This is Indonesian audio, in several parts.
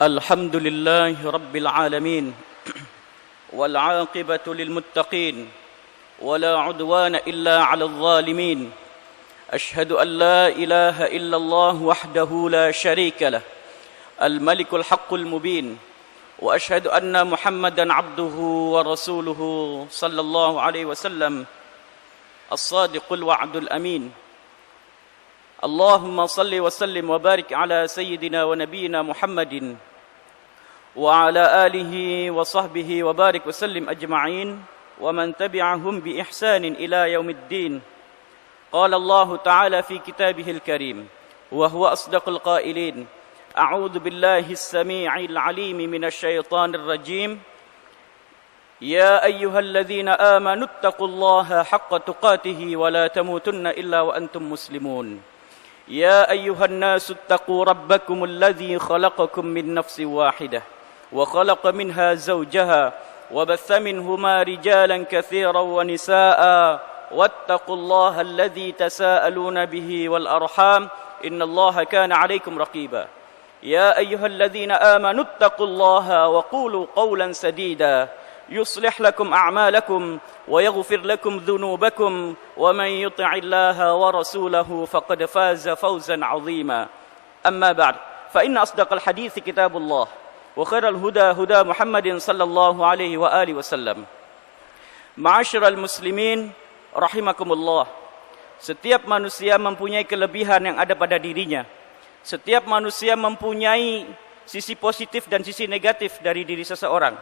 الحمد لله رب العالمين والعاقبة للمتقين ولا عدوان إلا على الظالمين أشهد أن لا إله إلا الله وحده لا شريك له الملك الحق المبين وأشهد أن محمدا عبده ورسوله صلى الله عليه وسلم الصادق الوعد الأمين اللهم صل وسلم وبارك على سيدنا ونبينا محمد وعلى آله وصحبه وبارك وسلم أجمعين ومن تبعهم بإحسان إلى يوم الدين قال الله تعالى في كتابه الكريم وهو أصدق القائلين أعوذ بالله السميع العليم من الشيطان الرجيم يا أيها الذين آمنوا اتقوا الله حق تقاته ولا تموتن إلا وأنتم مسلمون يا أيها الناس اتقوا ربكم الذي خلقكم من نفس واحدة وخلق منها زوجها وبث منهما رجالا كثيرا ونساء واتقوا الله الذي تساءلون به والأرحام إن الله كان عليكم رقيبا يا أيها الذين آمنوا اتقوا الله وقولوا قولا سديدا يصلح لكم أعمالكم ويغفر لكم ذنوبكم ومن يطع الله ورسوله فقد فاز فوزا عظيما أما بعد فإن أصدق الحديث كتاب الله وخير الهدى هدى محمد صلى الله عليه وآله وسلم معاشر المسلمين rahimakumullah. Setiap manusia mempunyai kelebihan yang ada pada dirinya. Setiap manusia mempunyai sisi positif dan sisi negatif dari diri seseorang.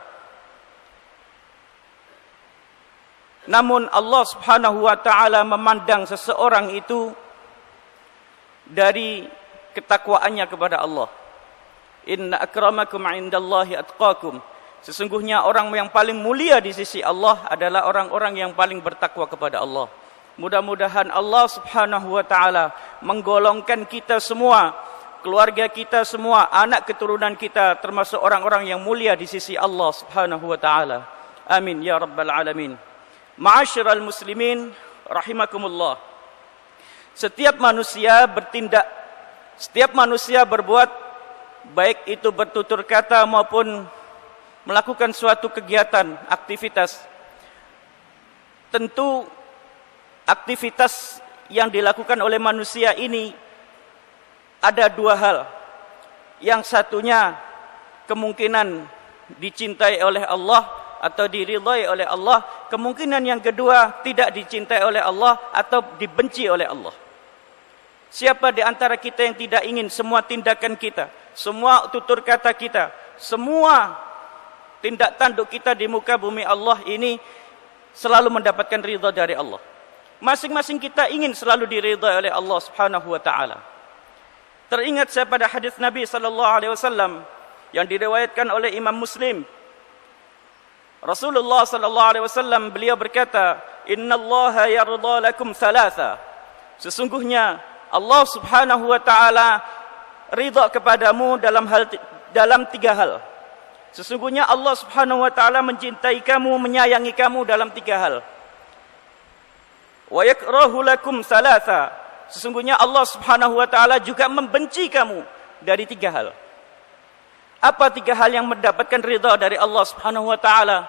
Namun Allah Subhanahu wa taala memandang seseorang itu dari ketakwaannya kepada Allah. Inna akramakum 'indallahi atqakum. Sesungguhnya orang yang paling mulia di sisi Allah adalah orang-orang yang paling bertakwa kepada Allah. Mudah-mudahan Allah Subhanahu wa taala menggolongkan kita semua, keluarga kita semua, anak keturunan kita termasuk orang-orang yang mulia di sisi Allah Subhanahu wa taala. Amin ya rabbal alamin. Ma'asyiral muslimin rahimakumullah. Setiap manusia bertindak, setiap manusia berbuat, baik itu bertutur kata maupun melakukan suatu kegiatan, aktivitas. Tentu aktivitas yang dilakukan oleh manusia ini ada dua hal. Yang satunya kemungkinan dicintai oleh Allah atau diridhai oleh Allah. Kemungkinan yang kedua tidak dicintai oleh Allah atau dibenci oleh Allah. Siapa di antara kita yang tidak ingin semua tindakan kita, semua tutur kata kita, semua tindak tanduk kita di muka bumi Allah ini selalu mendapatkan ridha dari Allah. Masing-masing kita ingin selalu diridhai oleh Allah Subhanahu wa taala. Teringat saya pada hadis Nabi sallallahu alaihi wasallam yang diriwayatkan oleh Imam Muslim. Rasulullah sallallahu alaihi wasallam beliau berkata, "Innallaha yarda lakum thalatha." Sesungguhnya Allah Subhanahu wa taala ridha kepadamu dalam tiga hal. Sesungguhnya Allah Subhanahu wa taala mencintai kamu, menyayangi kamu dalam tiga hal. Wa yakrahu lakum thalatha. Sesungguhnya Allah Subhanahu wa taala juga membenci kamu dari tiga hal. Apa tiga hal yang mendapatkan ridha dari Allah Subhanahu wa taala?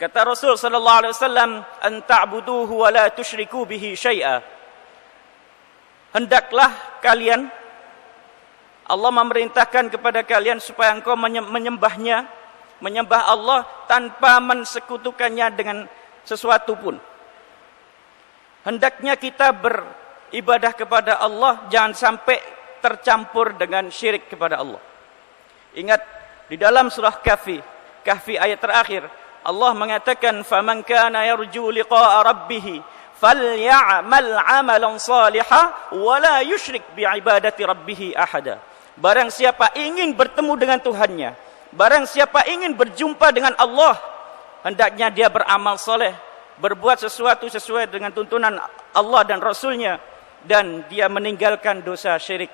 Kata Rasul sallallahu alaihi wasallam, "An ta'buduhu wa la tusyriku bihi syai'a." Hendaklah kalian, Allah memerintahkan kepada kalian supaya engkau menyembahnya, menyembah Allah tanpa mensekutukannya dengan sesuatu pun. Hendaknya kita beribadah kepada Allah jangan sampai tercampur dengan syirik kepada Allah. Ingat di dalam surah Kahfi ayat terakhir Allah mengatakan faman kana yarju liqa'a rabbih faly'amal 'amalan shalihan wa la yusyrik bi'ibadati rabbih ahada. Barang siapa ingin bertemu dengan Tuhannya, barang siapa ingin berjumpa dengan Allah, hendaknya dia beramal soleh, berbuat sesuatu sesuai dengan tuntunan Allah dan Rasulnya, dan dia meninggalkan dosa syirik.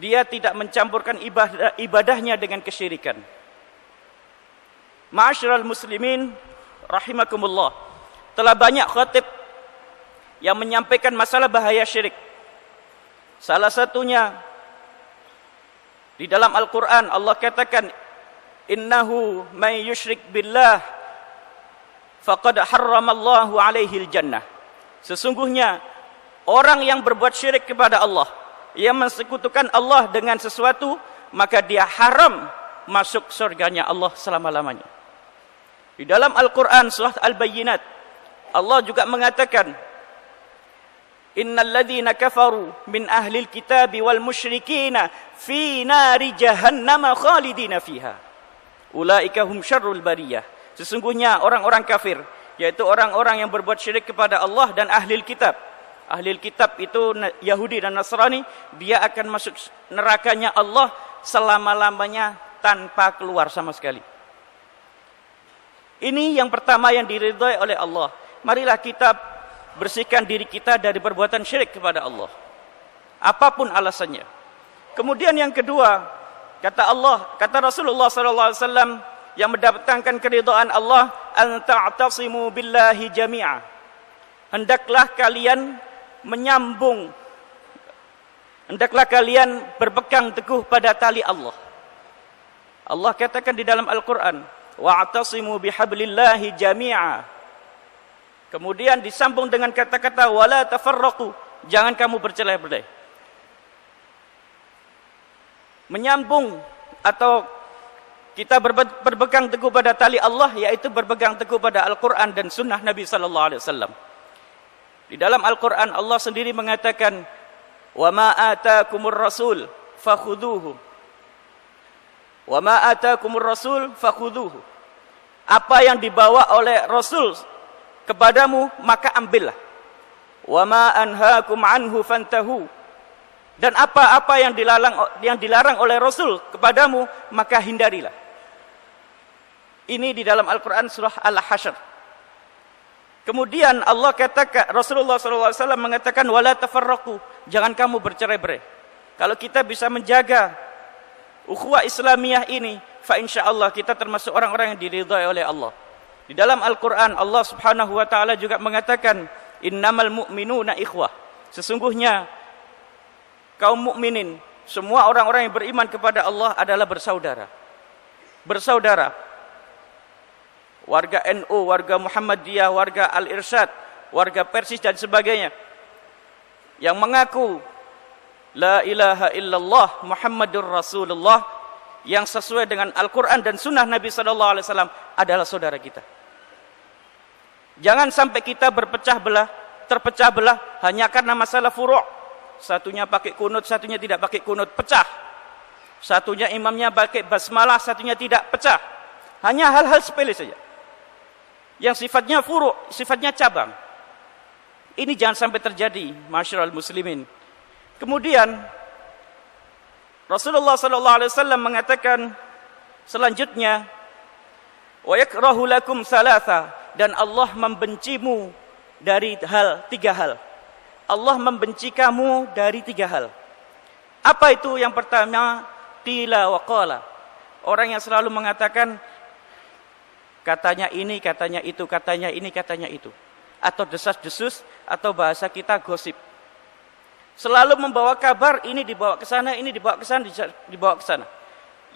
Dia tidak mencampurkan ibadahnya dengan kesyirikan. Ma'asyiral muslimin rahimakumullah. Telah banyak khatib yang menyampaikan masalah bahaya syirik. Salah satunya Di dalam Al-Quran Allah katakan, innahu may yushrik billah faqad harramallahu alaihi jannah. Sesungguhnya orang yang berbuat syirik kepada Allah, yang mensekutukan Allah dengan sesuatu, maka dia haram masuk surganya Allah selama-lamanya. Di dalam Al-Quran surah Al-Bayyinat Allah juga mengatakan, innal ladzina kafaru min ahlil kitabi wal musyrikina fi nari jahannam khalidina fiha ulaika hum syarrul bariyah. Sesungguhnya orang-orang kafir, yaitu orang-orang yang berbuat syirik kepada Allah dan ahlil kitab. Ahlil kitab itu Yahudi dan Nasrani, dia akan masuk nerakanya Allah selama-lamanya tanpa keluar sama sekali. Ini yang pertama yang diridhai oleh Allah. Marilah kita bersihkan diri kita dari perbuatan syirik kepada Allah, apapun alasannya. Kemudian yang kedua, kata Rasulullah SAW yang mendatangkan keridhaan Allah, an ta'tasimu billahi jami'a. Hendaklah kalian menyambung, hendaklah kalian berpegang teguh pada tali Allah. Allah katakan di dalam Al-Quran, wa'tasimu bihablillahi jami'a. Kemudian disambung dengan kata-kata wala tafarraqu, jangan kamu bercerai-berai. Menyambung atau kita berpegang teguh pada tali Allah, yaitu berpegang teguh pada Al-Quran dan Sunnah Nabi sallallahu alaihi wasallam. Di dalam Al-Quran Allah sendiri mengatakan, wa ma atakumur rasul fakhuduhu, wa ma atakumur rasul fakhuduhu. Apa yang dibawa oleh Rasul kepadamu maka ambillah. Wa ma anhaakum anhu fantahu. Dan apa-apa yang dilarang oleh Rasul kepadamu maka hindarilah. Ini di dalam Al-Quran surah Al-Hasyr. Kemudian Allah katakan, Rasulullah SAW mengatakan wala tafarraqu, jangan kamu bercerai-berai. Kalau kita bisa menjaga ukhuwah Islamiyah ini, fa insyaallah kita termasuk orang-orang yang diridhai oleh Allah. Di dalam Al-Quran Allah subhanahu wa ta'ala juga mengatakan, innamal mu'minuna ikhwah. Sesungguhnya kaum mukminin, semua orang-orang yang beriman kepada Allah adalah bersaudara. Bersaudara. Warga NU, warga Muhammadiyah, warga Al-Irsyad, warga Persis dan sebagainya, yang mengaku la ilaha illallah Muhammadur Rasulullah, yang sesuai dengan Al-Quran dan Sunnah Nabi SAW adalah saudara kita. Jangan sampai kita terpecah belah hanya karena masalah furu'. Satunya pakai kunut, satunya tidak pakai kunut, pecah. Satunya imamnya pakai basmalah, satunya tidak, pecah. Hanya hal-hal sepele saja, yang sifatnya furu', sifatnya cabang. Ini jangan sampai terjadi, masyarul muslimin. Kemudian Rasulullah SAW mengatakan selanjutnya, wa yakrahu lakum thalatha, dan Allah membencimu dari tiga hal. Allah membenci kamu dari tiga hal. Apa itu? Yang pertama, qila wa qala. Orang yang selalu mengatakan katanya ini, katanya itu, katanya ini, katanya itu. Atau desas-desus, atau bahasa kita gosip. Selalu membawa kabar, ini dibawa ke sana, ini dibawa ke sana, dibawa ke sana.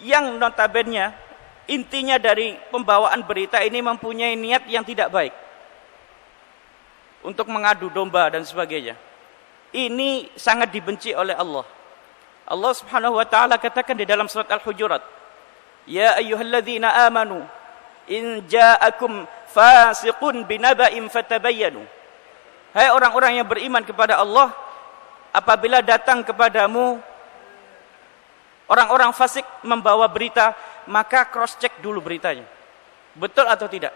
Yang notabene intinya dari pembawaan berita ini mempunyai niat yang tidak baik, untuk mengadu domba dan sebagainya. Ini sangat dibenci oleh Allah. Allah Subhanahu wa taala katakan di dalam surat Al-Hujurat, ya ayyuhalladzina amanu in ja'akum fasiqun binaba'in fatabayyanu. Hai orang-orang yang beriman kepada Allah, apabila datang kepadamu orang-orang fasik membawa berita, maka cross check dulu beritanya, betul atau tidak.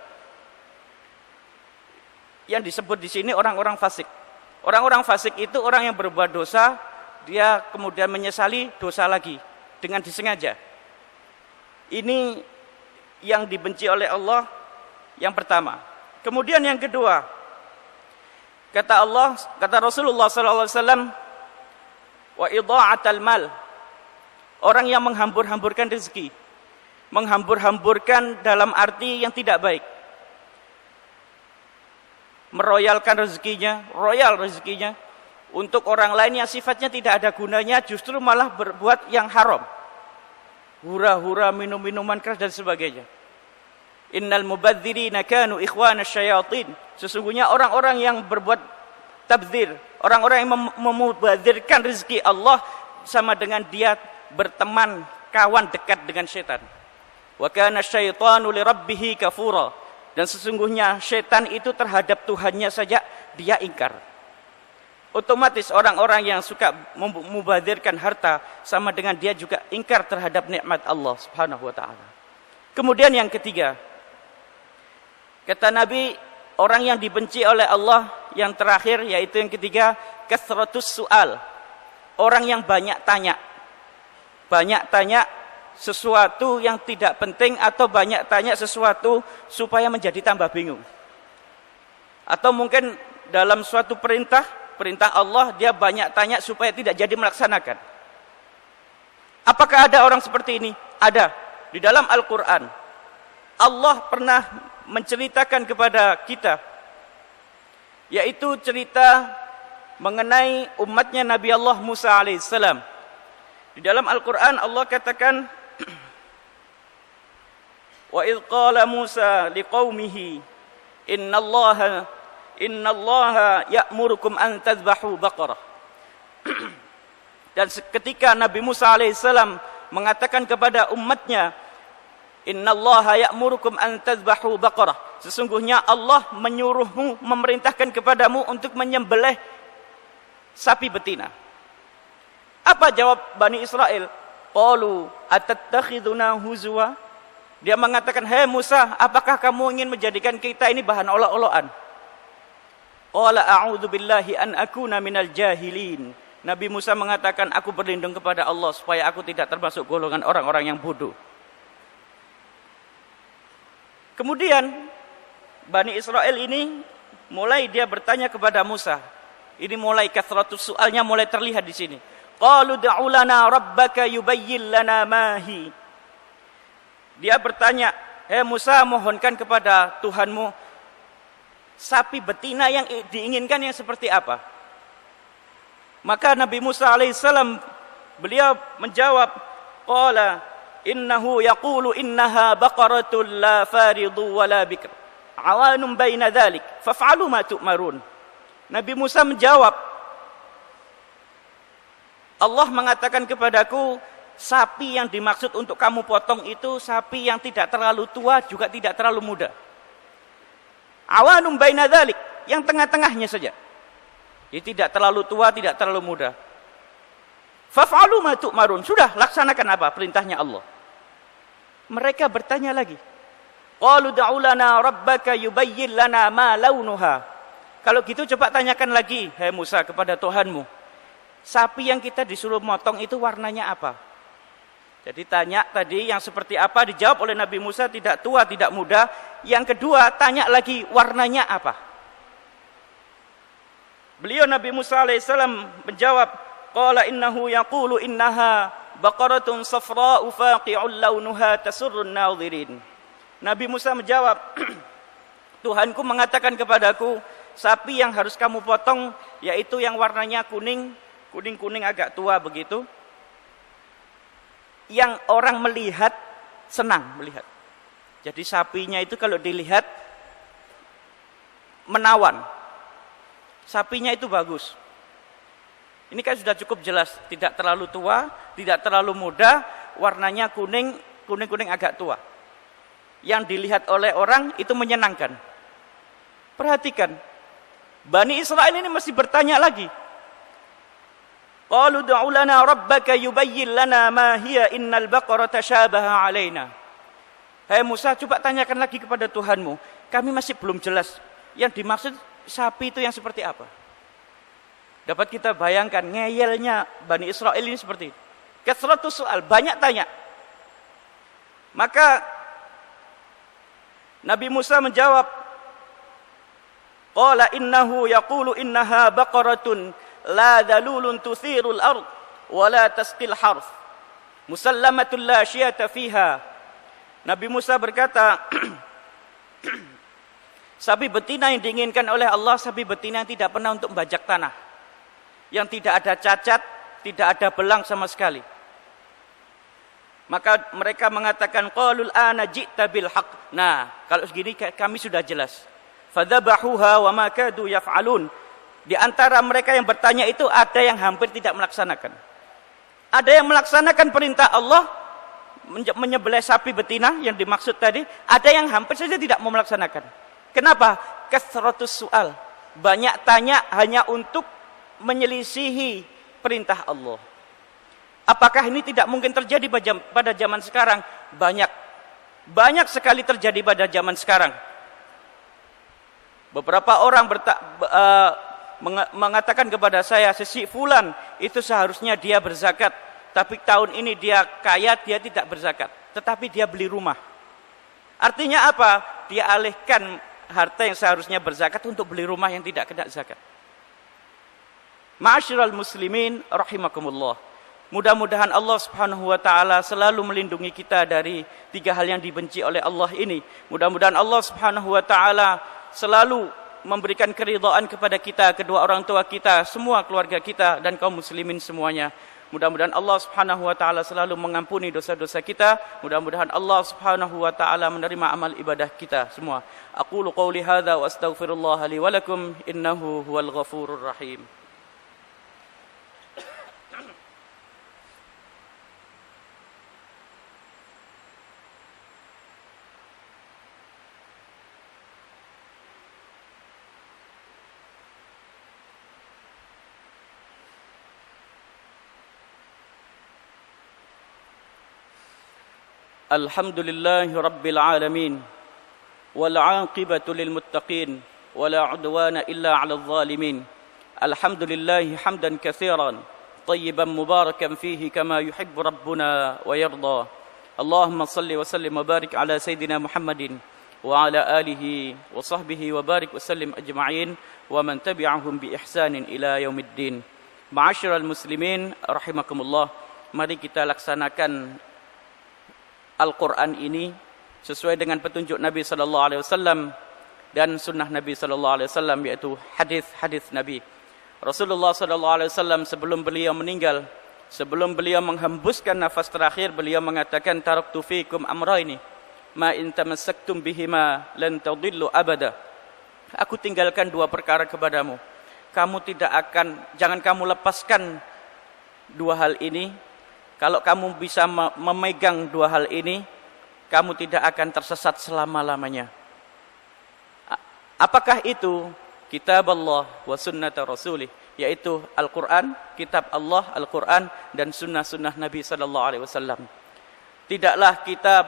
Yang disebut di sini orang-orang fasik. Orang-orang fasik itu orang yang berbuat dosa, dia kemudian menyesali dosa lagi dengan disengaja. Ini yang dibenci oleh Allah yang pertama. Kemudian yang kedua, kata Allah, kata Rasulullah SAW, wa idha'atal mal, orang yang menghambur-hamburkan rezeki. Menghambur-hamburkan dalam arti yang tidak baik. Meroyalkan rezekinya, royal rezekinya untuk orang lain yang sifatnya tidak ada gunanya, justru malah berbuat yang haram. hura-hura, minum-minuman keras dan sebagainya. Innal mubadzirina kanu ikhwana syayatin. Sesungguhnya orang-orang yang berbuat tabdzir, orang-orang yang memubadzirkan rezeki Allah, sama dengan dia berteman, kawan dekat dengan syaitan. Wa kana syaitanu li rabbih kafura. Dan sesungguhnya syaitan itu terhadap Tuhannya saja dia ingkar. Otomatis orang-orang yang suka memubadzirkan harta sama dengan dia juga ingkar terhadap nikmat Allah Subhanahu wa taala. Kemudian yang ketiga, kata Nabi, orang yang dibenci oleh Allah yang terakhir, yaitu yang ketiga, kathratus su'al. Orang yang banyak tanya. Banyak tanya sesuatu yang tidak penting, atau banyak tanya sesuatu supaya menjadi tambah bingung. Atau mungkin dalam suatu perintah Allah, dia banyak tanya supaya tidak jadi melaksanakan. Apakah ada orang seperti ini? Ada. Di dalam Al-Quran, Allah pernah menceritakan kepada kita, yaitu cerita mengenai umatnya Nabi Allah Musa alaihissalam. Di dalam Al-Quran Allah katakan, wa idh qala Musa liqaumihi innallaha ya'murukum an tadhbahu baqarah. Dan ketika Nabi Musa alaihissalam mengatakan kepada umatnya, innallaha ya'murukum an tadhbahu baqarah, sesungguhnya Allah menyuruhmu, memerintahkan kepadamu untuk menyembelih sapi betina. Apa jawab Bani Israel? Qalu atattakhiduna huzwa. Dia mengatakan, "Hei Musa, apakah kamu ingin menjadikan kita ini bahan olok-olokan?" Qala a'udzu billahi an akuna minal jahilin. Nabi Musa mengatakan, aku berlindung kepada Allah supaya aku tidak termasuk golongan orang-orang yang bodoh. Kemudian Bani Israel ini mulai dia bertanya kepada Musa. Ini mulai kathratus soalnya mulai terlihat di sini. Qalu da'u lana rabbaka yubayyin lana ma hi. Dia bertanya, "Hei Musa, mohonkan kepada Tuhanmu sapi betina yang diinginkan yang seperti apa?" Maka Nabi Musa alaihissalam beliau menjawab, qala innahu yaqulu innaha baqaratul la faridu wala bikr awanum baina dhalik faf'alu ma tu'marun. Nabi Musa menjawab, Allah mengatakan kepadaku, sapi yang dimaksud untuk kamu potong itu sapi yang tidak terlalu tua juga tidak terlalu muda. Awanum baina dhalik, yang tengah-tengahnya saja. Jadi tidak terlalu tua, tidak terlalu muda. Faf'alu ma tu'marun. Sudah, laksanakan apa perintahnya Allah. Mereka bertanya lagi. Qalu da'u lana rabbaka yubayyin lana ma launuha. Kalau gitu coba tanyakan lagi, hai Musa, kepada Tuhanmu. Sapi yang kita disuruh motong itu warnanya apa? Jadi tanya tadi yang seperti apa, dijawab oleh Nabi Musa, tidak tua, tidak muda. Yang kedua, tanya lagi warnanya apa? Beliau Nabi Musa alaihissalam menjawab, qala innahu yaqulu innaha baqaratun safra'u faqi'un launuha tasurrun nadhirin. Nabi Musa menjawab, Tuhanku mengatakan kepadaku, sapi yang harus kamu potong yaitu yang warnanya kuning agak tua begitu. Yang orang melihat senang melihat. Jadi sapinya itu kalau dilihat menawan. Sapinya itu bagus. Ini kan sudah cukup jelas, tidak terlalu tua, tidak terlalu muda, warnanya kuning agak tua. Yang dilihat oleh orang itu menyenangkan. Perhatikan, Bani Israel ini masih bertanya lagi. Qalu du'u lana rabbaka yubayyin lana ma hiya innal baqara tashabaha alaina. Hai Musa, coba tanyakan lagi kepada Tuhanmu. Kami masih belum jelas. Yang dimaksud sapi itu yang seperti apa? Dapat kita bayangkan ngeyelnya Bani Israel ini seperti itu. Kathratus soal, banyak tanya. Maka Nabi Musa menjawab, qala innahu yaqulu innaha baqaratun la dalulun tuthirul ard wa la tasqil harf musallamatul la syiyata fiha. Nabi Musa berkata, sapi betina yang diinginkan oleh Allah, sapi betina yang tidak pernah untuk membajak tanah. Yang tidak ada cacat, tidak ada belang sama sekali. Maka mereka mengatakan qalul ana ji'ta bil haqq. Nah, kalau segini kami sudah jelas. Fadzabahuha wa ma kadu yaf'alun. Di antara mereka yang bertanya itu ada yang hampir tidak melaksanakan. Ada yang melaksanakan perintah Allah menyembelih sapi betina yang dimaksud tadi, ada yang hampir saja tidak mau melaksanakan. Kenapa? Kasratus su'al. Banyak tanya hanya untuk menyelisihi perintah Allah. Apakah ini tidak mungkin terjadi pada zaman sekarang? Banyak sekali terjadi pada zaman sekarang. Beberapa orang mengatakan kepada saya, si fulan itu seharusnya dia berzakat, tapi tahun ini dia kaya, dia tidak berzakat, tetapi dia beli rumah. Artinya apa? Dia alihkan harta yang seharusnya berzakat untuk beli rumah yang tidak kena zakat. Ma'asyiral muslimin rahimakumullah. Mudah-mudahan Allah Subhanahu wa taala selalu melindungi kita dari 3 hal yang dibenci oleh Allah ini. Mudah-mudahan Allah Subhanahu wa taala selalu memberikan keridhaan kepada kita, kedua orang tua kita, semua keluarga kita dan kaum muslimin semuanya. Mudah-mudahan Allah Subhanahu wa taala selalu mengampuni dosa-dosa kita. Mudah-mudahan Allah Subhanahu wa taala menerima amal ibadah kita semua. Aqulu qouli hadza wa astaghfirullah li wa lakum innahu huwal ghafurur rahim. Alhamdulillahi Rabbil Alamin wal 'aqibatu lil muttaqin wala 'udwana illa 'alal zalimin. Alhamdulillahi hamdan katsiran tayyiban mubarakan fihi kama yuhibbu rabbuna wa yarda. Allahumma salli wa sallim wa barik ala sayidina Muhammadin wa ala alihi wa sahbihi wa barik wa sallim ajma'in wa man tabi'ahum bi ihsanin ila yaumiddin. Ma'asyiral muslimin rahimakumullah. Mari kita laksanakan Al-Quran ini sesuai dengan petunjuk Nabi sallallahu alaihi wasallam dan sunnah Nabi sallallahu alaihi wasallam, yaitu hadis-hadis Nabi. Rasulullah sallallahu alaihi wasallam sebelum beliau meninggal, sebelum beliau menghembuskan nafas terakhir, beliau mengatakan taraktu fikum amrayni ma in tamassaktum bihima lan tadillu abada. Aku tinggalkan 2 perkara kepadamu. Jangan kamu lepaskan 2 hal ini. Kalau kamu bisa memegang 2 hal ini, kamu tidak akan tersesat selama-lamanya. Apakah itu? Kitab Allah wa sunnata rasulih, yaitu Al-Quran, kitab Allah, Al-Quran, dan sunnah-sunnah Nabi SAW. Tidaklah kita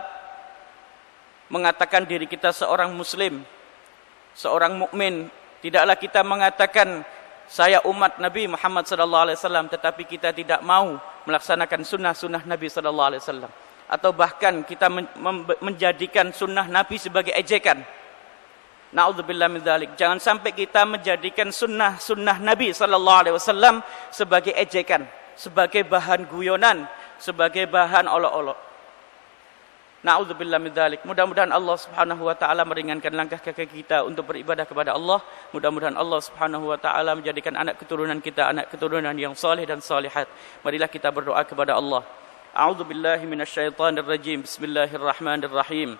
mengatakan diri kita seorang muslim, seorang mukmin. Tidaklah kita mengatakan saya umat Nabi Muhammad SAW, tetapi kita tidak mau melaksanakan sunnah-sunnah Nabi SAW. Atau bahkan kita menjadikan sunnah Nabi sebagai ejekan. Na'udzubillah min dzalik. Jangan sampai kita menjadikan sunnah Nabi SAW sebagai ejekan, sebagai bahan guyonan, sebagai bahan olok-olok. Na'udzubillah min dzalik. Mudah-mudahan Allah Subhanahu wa taala meringankan langkah kaki kita untuk beribadah kepada Allah. Mudah-mudahan Allah Subhanahu wa taala menjadikan anak keturunan kita anak keturunan yang saleh dan salihat. Marilah kita berdoa kepada Allah. A'udzubillahi minasyaitonir rajim. Bismillahirrahmanirrahim.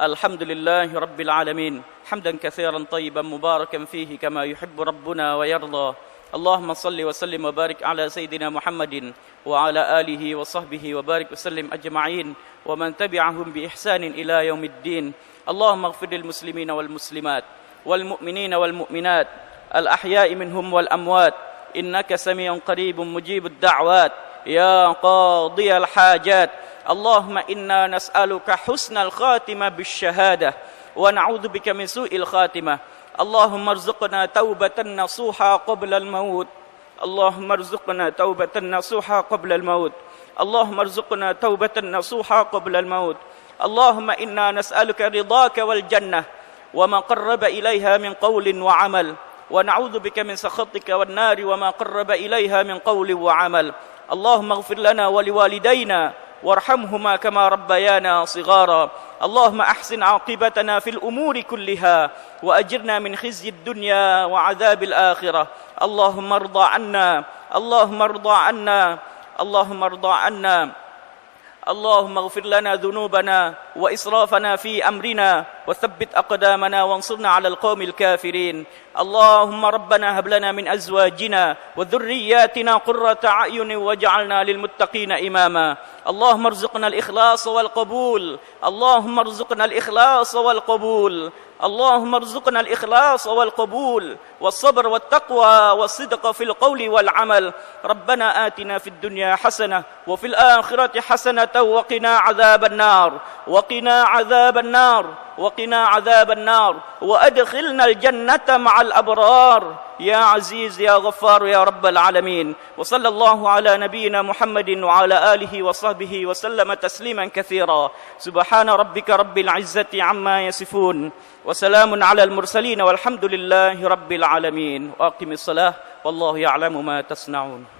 Alhamdulillahi rabbil alamin. Hamdan katsiran tayyiban mubarakan fihi kama yuhibbu rabbuna wa yarda. Allahumma salli wa sallim wa barik ala sayidina Muhammadin wa ala alihi wa sahbihi wa barik wa sallim ajma'in wa man tabi'ahum bi ihsanin ila yaumiddin. Allahumma ighfir lil muslimina wal muslimat wal mu'minina wal mu'minat al ahya'i minhum wal amwat innaka sami'un qaribun mujibud da'wat ya qadiyal hajat. Allahumma inna nas'aluka husnal khatimah bis syahadah wa na'udzu bika min su'il khatimah. Allahumma arzuqna taubatan nasuha qabla al-maut. Allahumma arzuqna taubatan nasuha qabla al-maut. Allahumma arzuqna taubatan nasuha qabla al-maut. Allahumma inna nas'aluka ridhaka wal jannah wa ma qarraba ilaiha min qawlin wa amal wa na'udzu bika min sakhatika wan nari wa ma qarraba ilaiha min qawlin wa amal. Allahumma ighfir lana wa liwalidayna warhamhuma kama rabbayana shighara. Allahumma ahsin 'aqibatana fil umuri kulliha wa ajirna min khizyid dunya wa 'adzabil akhirah. Allahumma arda 'anna, Allahumma arda 'anna, Allahumma arda 'anna. اللهم اغفر لنا ذنوبنا وإسرافنا في أمرنا وثبت أقدامنا وانصرنا على القوم الكافرين. اللهم ربنا هب لنا من أزواجنا وذرياتنا قرة أعين واجعلنا للمتقين إماما. اللهم ارزقنا الإخلاص والقبول، اللهم ارزقنا الإخلاص والقبول، اللهم ارزقنا الإخلاص والقبول والصبر والتقوى والصدق في القول والعمل. ربنا آتنا في الدنيا حسنة وفي الآخرة حسنة وقنا عذاب النار، وقنا عذاب النار، وقنا عذاب النار، وأدخلنا الجنة مع الأبرار يا عزيز يا غفار يا رب العالمين. وصلى الله على نبينا محمد وعلى آله وصحبه وسلم تسليما كثيرا. سبحان ربك رب العزة عما يصفون وسلام على المرسلين والحمد لله رب العالمين. وأقم الصلاة والله يعلم ما تصنعون.